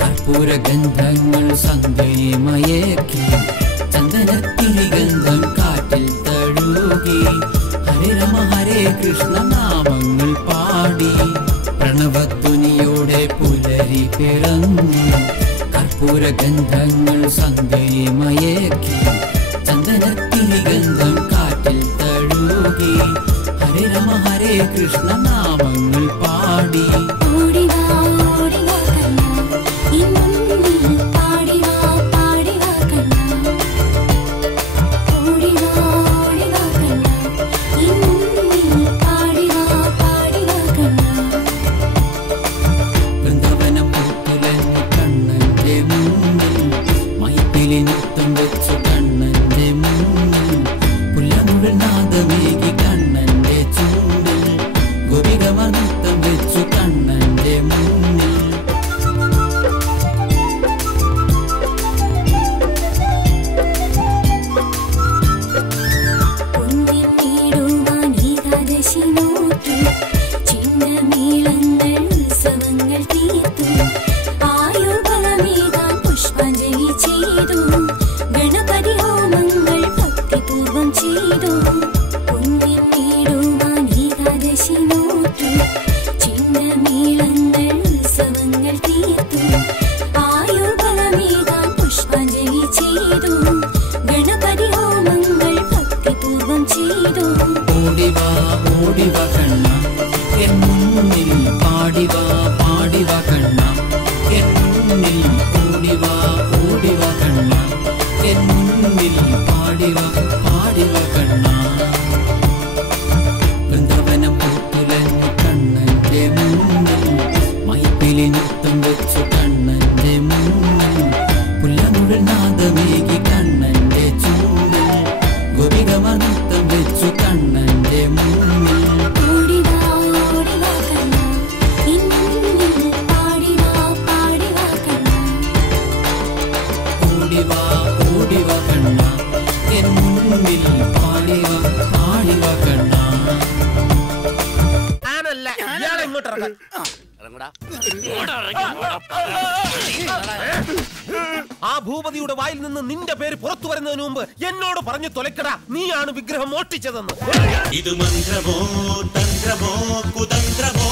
കർപ്പൂരഗന്ധങ്ങൾ സന്ധ്യയെ മയക്കി ചന്ദനത്തിരി ഗന്ധം കാറ്റിൽ തഴുകി ഹരേ രാമ ഹരേ കൃഷ്ണ നാമങ്ങൾ പാടി പ്രണവധ്വനിയോടെ പുലരി പിറന്നു കർപ്പൂരഗന്ധങ്ങൾ സന്ധ്യയെ മയക്കി ചന്ദനത്തിരി ഗന്ധം കാറ്റിൽ തഴുകി ഹരേ രാമ ഹരേ കൃഷ്ണ നാമങ്ങൾ പാടി നൃത്തം വെച്ചു കണ്ണന്റെ മുന്നിൽ പുല്ലമുഴൽ നാദമേകി കണ്ണന്റെ ചുണ്ടിൽ ഗോപികമ നൃത്തം വെച്ചു കണ്ണന്റെ മുന്നിൽ ഓടിവാ കണ്ണ എൻ മുന്നിൽ പാടിവാ പാടിവാ കണ്ണ എൻ മുന്നിൽ ഓടിവാ കണ്ണ എൻ മുന്നിൽ പാടിവാ പാടിവാ കണ്ണ വൃന്ദാവനം പൂത്തുലഞ്ഞു കണ്ണന്റെ മുന്നിൽ മൈപ്പിലി നൃത്തം വെച്ചു കണ്ണന്റെ മുന്നിൽ പുല്ലമുഴൽ നാദമേകി കണ്ണന്റെ ചൂണ്ടിൽ ഗോപികമ നൃത്തം വെച്ചു കണ്ണന്റെ മുന്നിൽ ഓടിവാ കണ്ണ എൻ മുന്നിൽ പാടിവാ പാടിവാ കണ്ണ ആനല്ല ഇയാളെ ഇങ്ങോട്ട് ആ ഭൂപതിയുടെ വായിൽ നിന്ന് നിന്റെ പേര് പുറത്തു വരുന്നതിന് മുമ്പ് എന്നോട് പറഞ്ഞു തൊലക്കടാ നീയാണ് വിഗ്രഹം മോഷ്ടിച്ചതെന്ന്. ഇത് മന്ത്രമോ തന്ത്രമോ കുതന്ത്രമോ